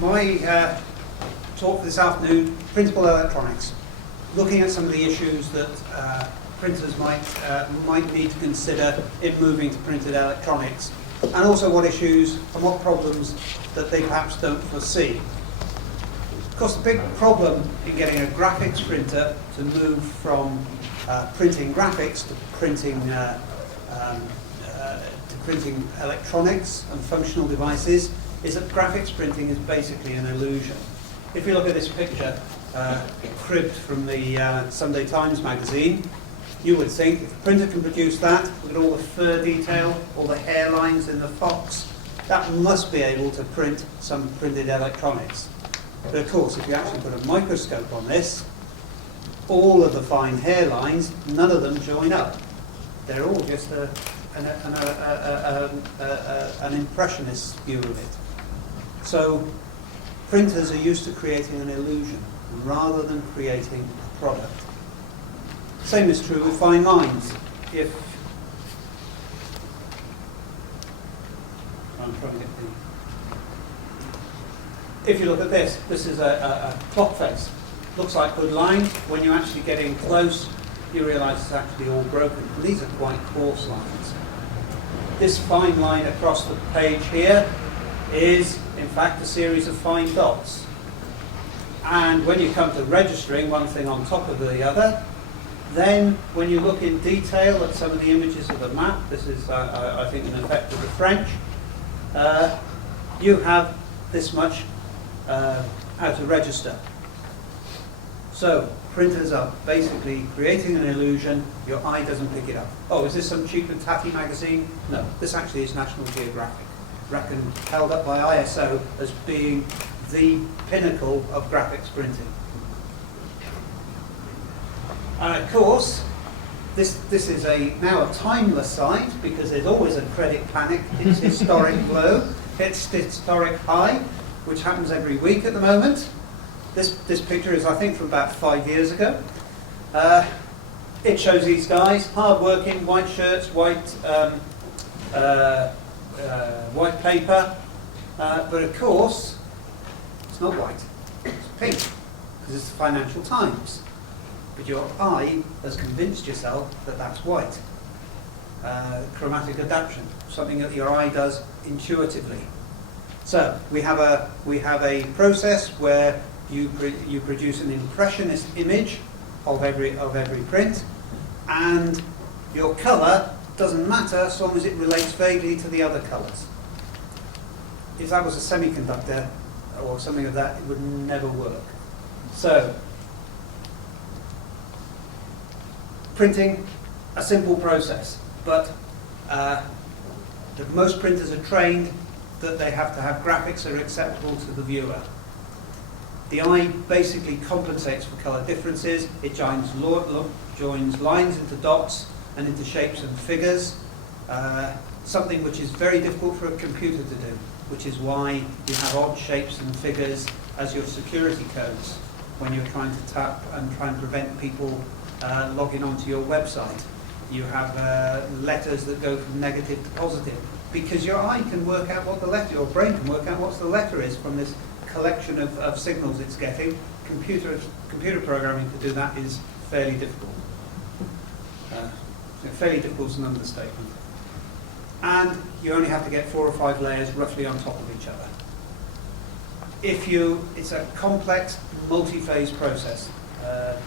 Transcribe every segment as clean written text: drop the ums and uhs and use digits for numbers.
My talk this afternoon, printable electronics, looking at some of the issues that printers might need to consider in moving to printed electronics, and also what issues and what problems that they perhaps don't foresee. Of course, the big problem in getting a graphics printer to move from printing graphics to printing electronics and functional devices is that graphics printing is basically an illusion. If you look at this picture, cribbed from the Sunday Times magazine, you would think if a printer can produce that, look at all the fur detail, all the hairlines in the fox, that must be able to print some printed electronics. But of course, if you actually put a microscope on this, all of the fine hairlines, none of them join up. They're all just an impressionist view of it. So printers are used to creating an illusion rather than creating a product. Same is true with fine lines. If you look at this, this is a clock face. Looks like good lines. When you actually get in close, you realise it's actually all broken. And these are quite coarse lines. This fine line across the page here is, in fact, a series of fine dots. And when you come to registering one thing on top of the other, then when you look in detail at some of the images of the map, this is, I think, an effect of the French, you have this much how to register. So printers are basically creating an illusion, your eye doesn't pick it up. Oh, is this some cheap and tatty magazine? No, this actually is National Geographic, reckoned, held up by ISO as being the pinnacle of graphics printing. And of course, this is now a timeless site because there's always a credit panic. It's historic low, it's historic high, which happens every week at the moment. This picture is, I think, from about 5 years ago. It shows these guys, hard-working, white shirts, white paper, but of course, it's not white, it's pink, because it's the Financial Times. But your eye has convinced yourself that that's white. Chromatic adaptation, something that your eye does intuitively. So we have a process where you produce an impressionist image of every print, and your colour doesn't matter as long as it relates vaguely to the other colours. If that was a semiconductor or something of that, it would never work. So printing, a simple process, but most printers are trained that they have to have graphics that are acceptable to the viewer. The eye basically compensates for colour differences. It joins lines into dots and into shapes and figures, something which is very difficult for a computer to do, which is why you have odd shapes and figures as your security codes when you're trying to tap and try and prevent people logging onto your website. You have letters that go from negative to positive, because your eye can work out what the letter, your brain can work out what the letter is from this collection of signals it's getting. Computer programming to do that is fairly difficult. Fairly difficult is an understatement. And you only have to get 4 or 5 layers roughly on top of each other. It's a complex, multi-phase process.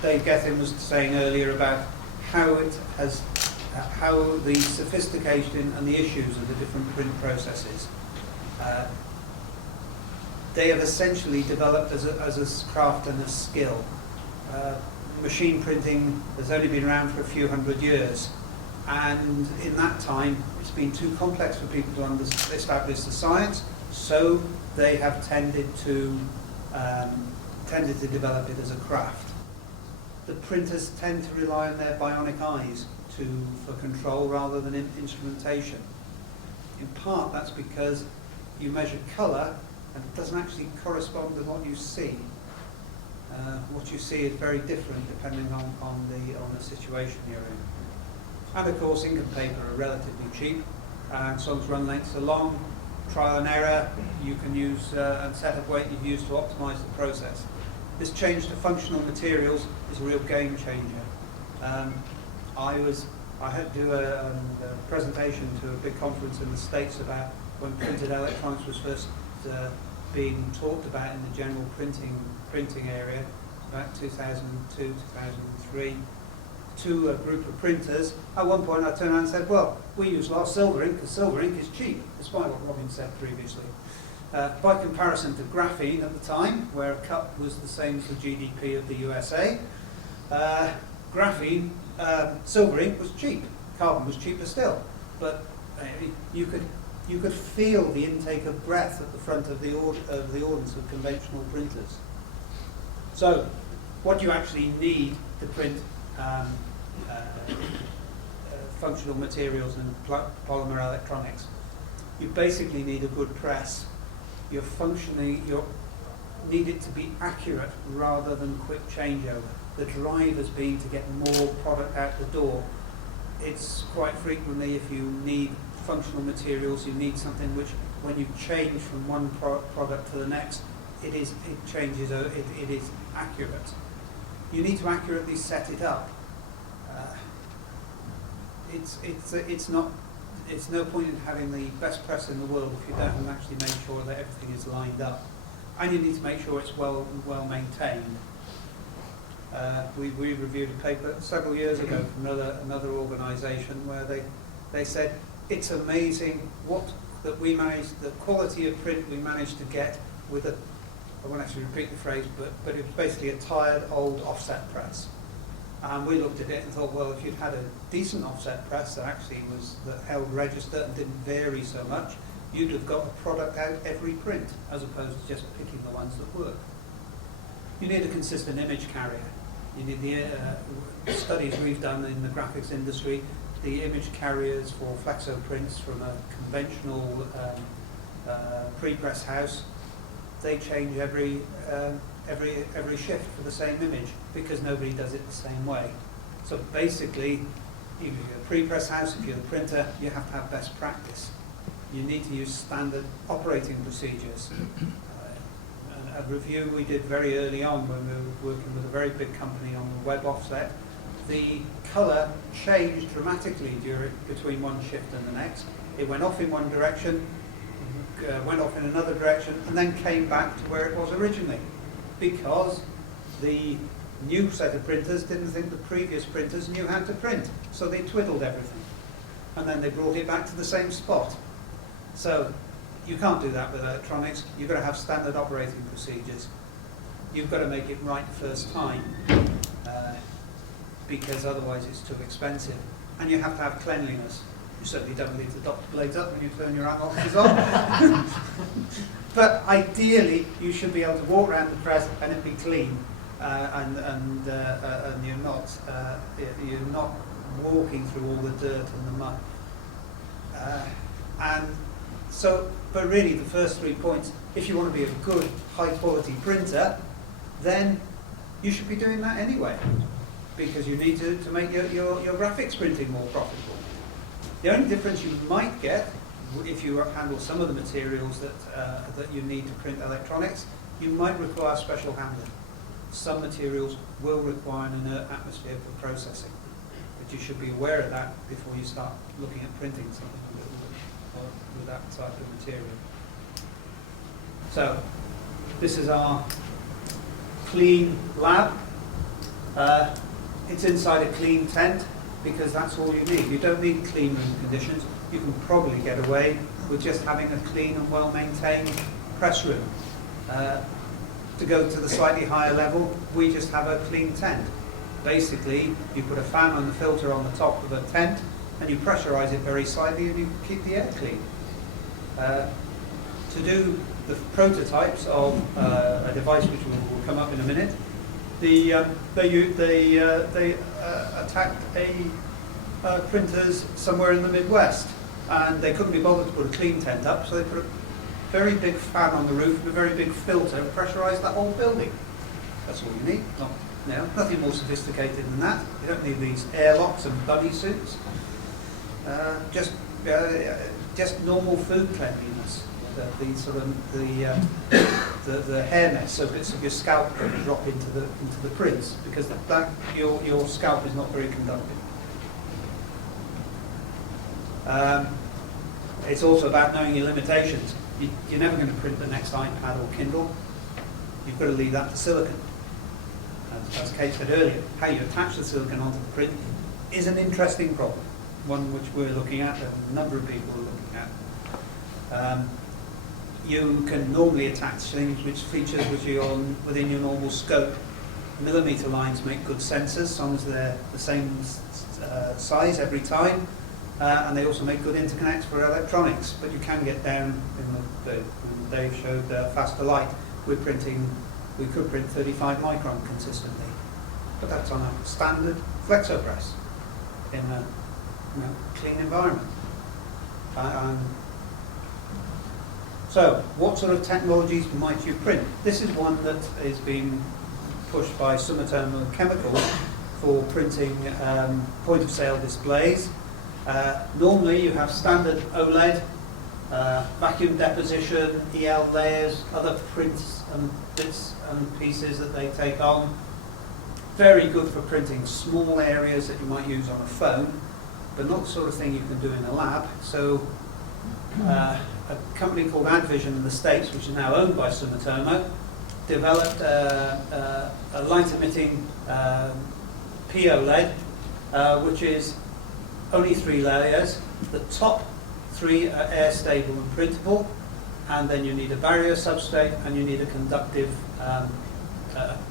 Dave Gethin was saying earlier about how the sophistication and the issues of the different print processes. They have essentially developed as a craft and a skill. Machine printing has only been around for a few hundred years, and in that time it's been too complex for people to establish the science, so they have tended to develop it as a craft. The printers tend to rely on their bionic eyes for control rather than instrumentation. In part that's because you measure colour and it doesn't actually correspond with what you see. What you see is very different depending on the situation you're in. And of course, ink and paper are relatively cheap, and so as run lengths are long, trial and error. You can use and set up weight you've used to optimize the process. This change to functional materials is a real game changer. I had to do a presentation to a big conference in the States about when printed electronics was first being talked about in the general printing area, about 2002, 2003, to a group of printers. At one point I turned around and said, well, we use a lot of silver ink because silver ink is cheap, despite what Robin said previously. By comparison to graphene at the time, where a cup was the same as the GDP of the USA, graphene, silver ink was cheap. Carbon was cheaper still, but you could feel the intake of breath at the front of the audience of conventional printers. So, what do you actually need to print functional materials and polymer electronics? You basically need a good press. You need it to be accurate rather than quick changeover. The drive has been to get more product out the door. It's quite frequently, if you need functional materials, you need something which, when you change from one product to the next, it is accurate. You need to accurately set it up. It's no point in having the best press in the world if you don't actually make sure that everything is lined up, and you need to make sure it's well maintained. We reviewed a paper several years ago from another organisation where they said it's amazing the quality of print we managed to get with I won't actually repeat the phrase, but it was basically a tired old offset press. And we looked at it and thought, well, if you'd had a decent offset press that held register and didn't vary so much, you'd have got a product out every print, as opposed to just picking the ones that work. You need a consistent image carrier. You need the studies we've done in the graphics industry, the image carriers for flexo prints from a conventional pre-press house. They change every shift for the same image because nobody does it the same way. So basically, if you're a pre-press house, if you're the printer, you have to have best practice. You need to use standard operating procedures. A review we did very early on when we were working with a very big company on the web offset, the colour changed dramatically between one shift and the next. It went off in one direction, went off in another direction, and then came back to where it was originally, because the new set of printers didn't think the previous printers knew how to print, so they twiddled everything, and then they brought it back to the same spot. So you can't do that with electronics. You've got to have standard operating procedures. You've got to make it right the first time, because otherwise it's too expensive. And you have to have cleanliness. You certainly don't need to dock the blades up when you turn your amortizers on. But ideally, you should be able to walk around the press and it be clean, and you're not walking through all the dirt and the mud. But really, the first 3 points, if you want to be a good, high-quality printer, then you should be doing that anyway, because you need to make your graphics printing more profitable. The only difference you might get, if you handle some of the materials that you need to print electronics, you might require special handling. Some materials will require an inert atmosphere for processing, but you should be aware of that before you start looking at printing something with that type of material. So, this is our clean lab. It's inside a clean tent because that's all you need. You don't need clean room conditions. You can probably get away with just having a clean and well-maintained press room. To go to the slightly higher level, we just have a clean tent. Basically, you put a fan and a filter on the top of a tent, and you pressurize it very slightly, and you keep the air clean. To do the prototypes of a device which will come up in a minute, they attacked printers somewhere in the Midwest, and they couldn't be bothered to put a clean tent up, so they put a very big fan on the roof and a very big filter and pressurized that whole building. That's all you need. Nothing more sophisticated than that. You don't need these airlocks and buddy suits. Just normal food cleanliness. the sort of the hair nest, so bits of your scalp that drop into the prints, because your scalp is not very conductive. It's also about knowing your limitations. You're never going to print the next iPad or Kindle. You've got to leave that to silicon. As Kate said earlier, how you attach the silicon onto the print is an interesting problem, one which we're looking at, and a number of people are looking at. You can normally attach things which are within your normal scope. Millimetre lines make good sensors, as long as they're the same size every time, and they also make good interconnects for electronics. But you can get down in Dave showed faster light. We could print 35 micron consistently, but that's on a standard flexo press in a clean environment. So, what sort of technologies might you print? This is one that is being pushed by Sumitomo Chemical for printing point-of-sale displays. Normally, you have standard OLED, vacuum deposition, EL layers, other prints and bits and pieces that they take on. Very good for printing small areas that you might use on a phone, but not the sort of thing you can do in a lab. So a company called AdVision in the States, which is now owned by Sumitomo, developed a light-emitting POLED, which is only 3 layers. The top 3 are air-stable and printable, and then you need a barrier substrate, and you need a conductive,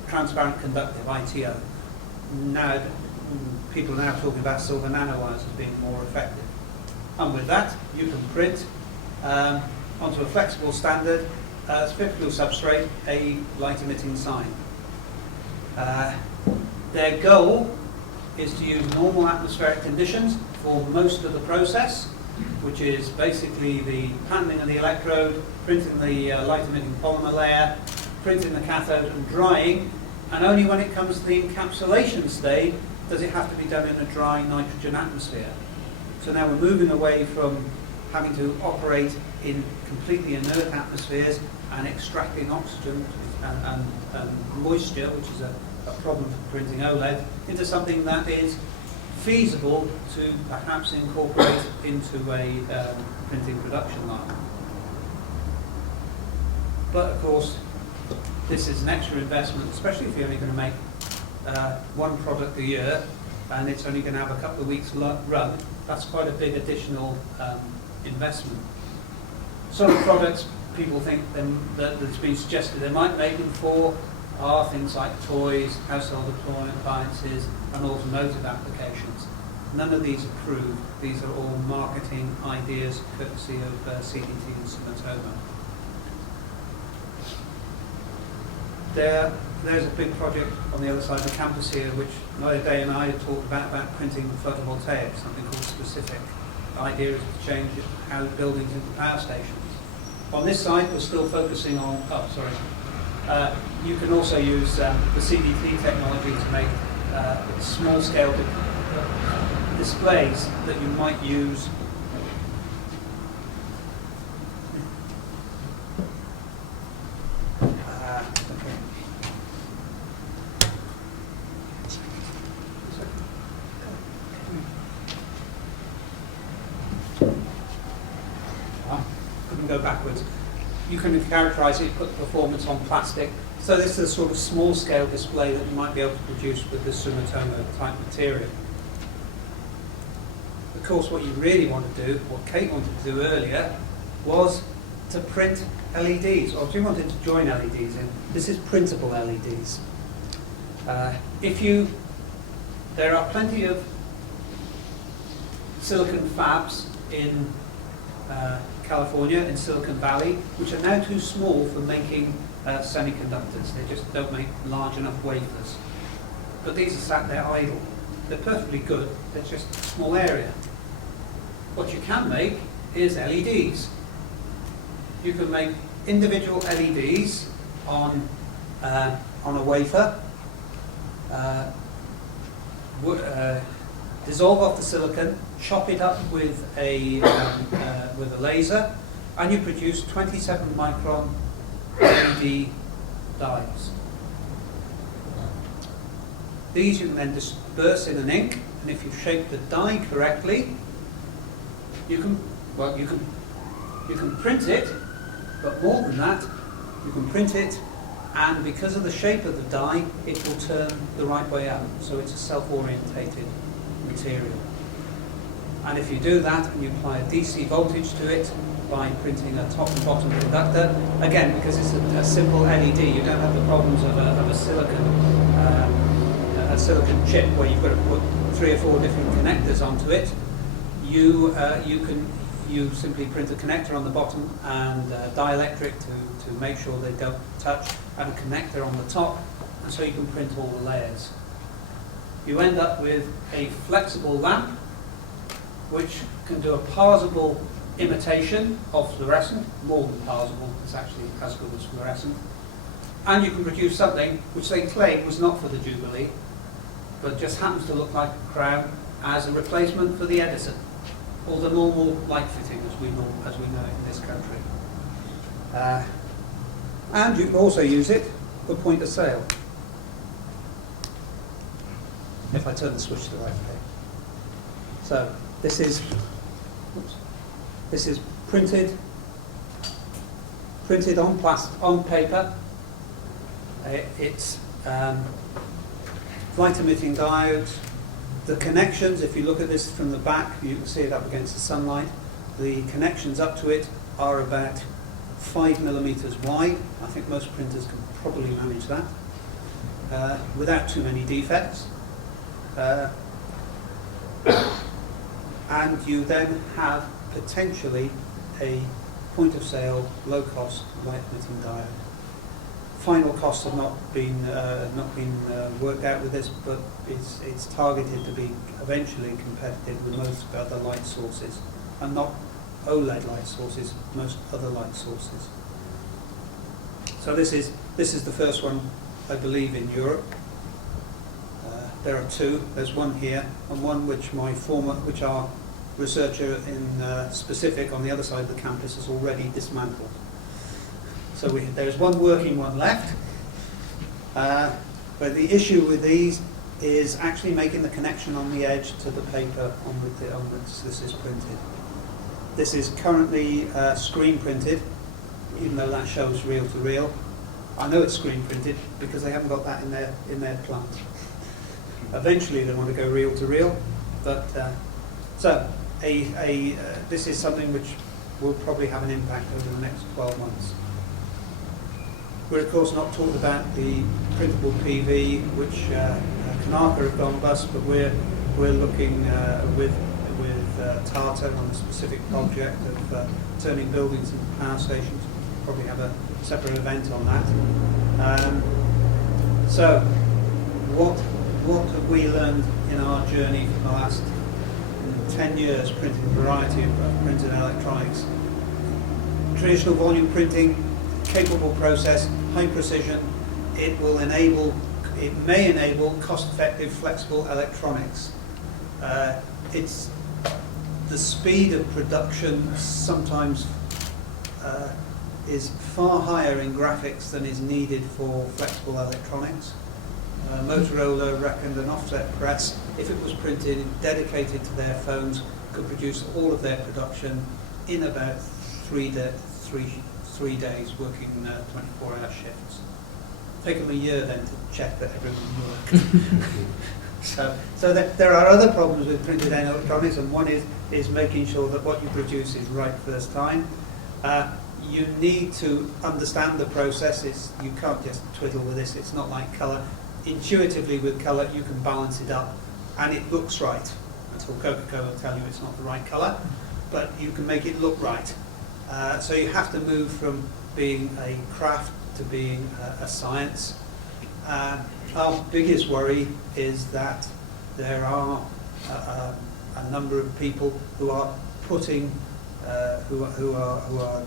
transparent conductive, ITO. Now, people are now talking about silver nanowires as being more effective. And with that, you can print onto a flexible standard, spherical substrate, a light-emitting sign. Their goal is to use normal atmospheric conditions for most of the process, which is basically the paneling of the electrode, printing the light-emitting polymer layer, printing the cathode and drying, and only when it comes to the encapsulation stage does it have to be done in a dry nitrogen atmosphere. So now we're moving away from having to operate in completely inert atmospheres and extracting oxygen and moisture, which is a problem for printing OLED, into something that is feasible to perhaps incorporate into a printing production line. But of course, this is an extra investment, especially if you're only going to make one product a year and it's only going to have a couple of weeks run. That's quite a big additional investment. Some of the products people think that's been suggested they might make them for are things like toys, household appliances, and automotive applications. None of these are proved. These are all marketing ideas courtesy of CDT and Sumitomo. There's a big project on the other side of the campus here, which Noah Day and I have talked about printing photovoltaics, something called specific. The idea is to change how buildings into power stations. On this side, we're still focusing on, you can also use the CDT technology to make small-scale displays that you might use go backwards. You can characterize it, put the performance on plastic. So this is a sort of small-scale display that you might be able to produce with this Sumitomo type material. Of course, what you really want to do, what Kate wanted to do earlier, was to print LEDs, or she wanted to join LEDs in. This is printable LEDs. There are plenty of silicon fabs in California, in Silicon Valley, which are now too small for making semiconductors. They just don't make large enough wafers. But these are sat there idle. They're perfectly good, they're just a small area. What you can make is LEDs. You can make individual LEDs on a wafer, dissolve off the silicon, chop it up with a laser, and you produce 27 micron LED dies. These you can then disperse in an ink, and if you shape the die correctly, you can print it, but more than that, you can print it, and because of the shape of the die, it will turn the right way up. So it's a self-orientated material. And if you do that and you apply a DC voltage to it by printing a top and bottom conductor, again, because it's a simple LED, you don't have the problems of a silicon chip where you've got to put 3 or 4 different connectors onto it. You simply print a connector on the bottom and dielectric to make sure they don't touch, and a connector on the top, and so you can print all the layers. You end up with a flexible lamp which can do a parsable imitation of fluorescent, more than parsable, it's actually as good as fluorescent, and you can produce something which they claim was not for the Jubilee, but just happens to look like a crown as a replacement for the Edison, or the normal light fitting as we know it in this country. And you can also use it for point of sale. If I turn the switch the right way. So this is printed on paper. It's light emitting diodes. The connections, if you look at this from the back, you can see it up against the sunlight. The connections up to it are about 5 millimeters wide. I think most printers can probably manage that without too many defects. And you then have potentially a point of sale, low cost light emitting diode. Final costs have not been worked out with this, but it's targeted to be eventually competitive with most other light sources, and not OLED light sources, most other light sources. So this is the first one, I believe, in Europe. There are 2. There's one here, and one which our researcher in specific on the other side of the campus has already dismantled. So there's one working one left, but the issue with these is actually making the connection on the edge to the paper on which this is printed. This is currently screen printed, even though that shows reel to reel. I know it's screen printed because they haven't got that in their plant. Eventually they want to go reel to reel, but this is something which will probably have an impact over the next 12 months. We're of course not talking about the printable PV, which Kanaka have gone bust, but we're looking with Tata on a specific project of turning buildings into power stations. We'll probably have a separate event on that. So, what have we learned in our journey for the last 10 years printing a variety of printed electronics? Traditional volume printing, capable process, high precision. It may enable cost-effective, flexible electronics. It's the speed of production sometimes is far higher in graphics than is needed for flexible electronics. Motorola reckoned an offset press, if it was printed dedicated to their phones, could produce all of their production in about 3 days, working 24-hour shifts. Take them a year then to check that everything worked. So there are other problems with printed electronics, and one is making sure that what you produce is right first time. You need to understand the process. You can't just twiddle with this. It's not like colour. Intuitively with colour you can balance it up and it looks right, until Coca-Cola will tell you it's not the right colour, but you can make it look right. So you have to move from being a craft to being a science. Our biggest worry is that there are a number of people who are putting, who are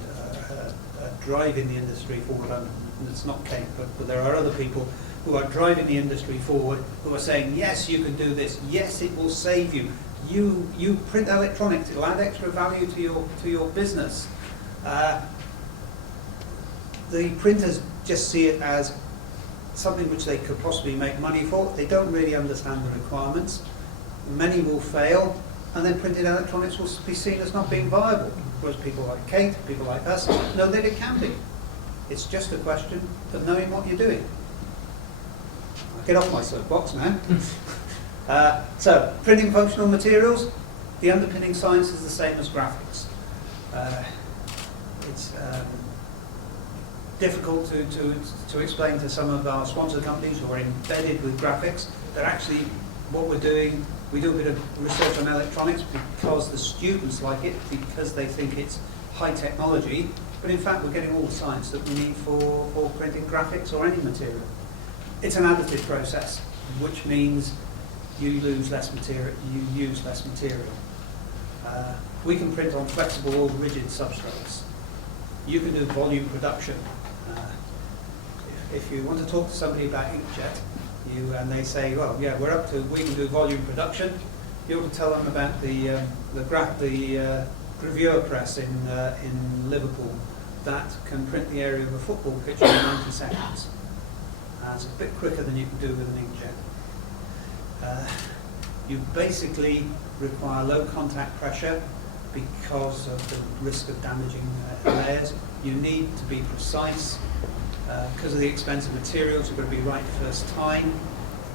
driving the industry forward. And it's not Kate, but there are other people who are driving the industry forward, who are saying, yes, you can do this. Yes, it will save you. You print electronics. It'll add extra value to your business. The printers just see it as something which they could possibly make money for. They don't really understand the requirements. Many will fail, and then printed electronics will be seen as not being viable. Whereas people like Kate, people like us, know that it can be. It's just a question of knowing what you're doing. I'll get off my soapbox now. So, printing functional materials, the underpinning science is the same as graphics. It's difficult to explain to some of our sponsor companies who are embedded with graphics that actually what we're doing, we do a bit of research on electronics because the students like it, because they think it's high technology, but in fact we're getting all the science that we need for printing graphics or any material. It's an additive process, which means you lose less material, you use less material. We can print on flexible or rigid substrates. You can do volume production. If you want to talk to somebody about inkjet, and they say, well, yeah, we can do volume production, you ought to tell them about the gravure press in Liverpool that can print the area of a football pitch in 90 seconds. It's a bit quicker than you can do with an inkjet. You basically require low contact pressure because of the risk of damaging layers. You need to be precise because of the expensive materials. You've got to be right first time.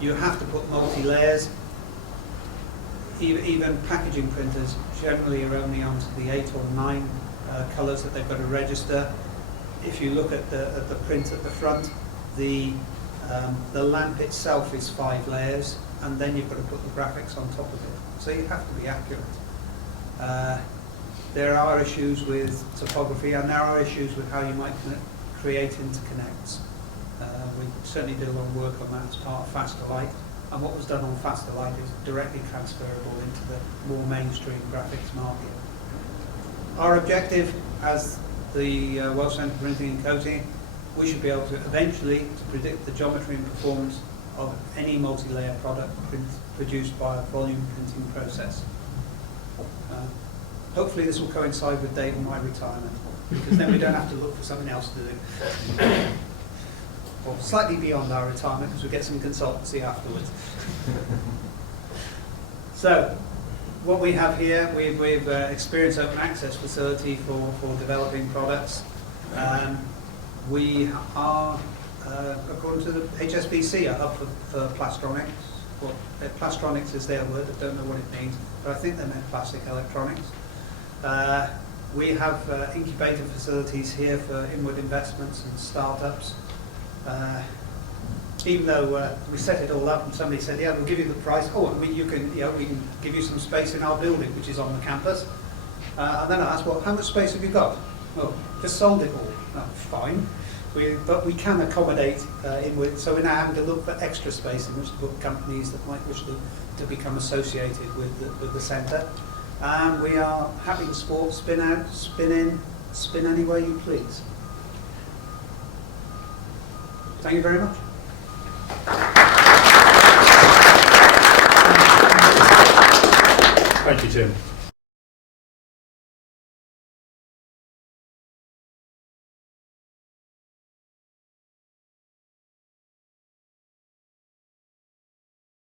You have to put multi-layers. Even packaging printers generally are only onto the 8 or 9 colours that they've got to register. If you look at the print at the front, the lamp itself is 5 layers, and then you've got to put the graphics on top of it. So you have to be accurate. There are issues with topography, and there are issues with how you might create interconnects. We certainly did a lot of work on that as part of Faster Light, and what was done on Faster Light is directly transferable into the more mainstream graphics market. Our objective as the Welsh Centre for Printing and Coating, we should be able to eventually to predict the geometry and performance of any multi-layer product produced by a volume printing process. Hopefully this will coincide with Dave and my retirement, because then we don't have to look for something else to do. Or slightly beyond our retirement, because we get some consultancy afterwards. So, what we have here, we've experienced open access facility for developing products. We are, according to the HSBC, a hub for plastronics. Well, plastronics is their word, I don't know what it means, but I think they meant plastic electronics. We have incubator facilities here for inward investments and startups. Even though we set it all up and somebody said, yeah, we'll give you the price. Oh, we can give you some space in our building, which is on the campus. And then I asked, well, how much space have you got? Well, just sold it all. Oh, fine. But we can accommodate inward, so we're now having to look for extra space in which to put companies that might wish to become associated with the centre. And we are happy to spin out, spin in, spin any way you please. Thank you very much.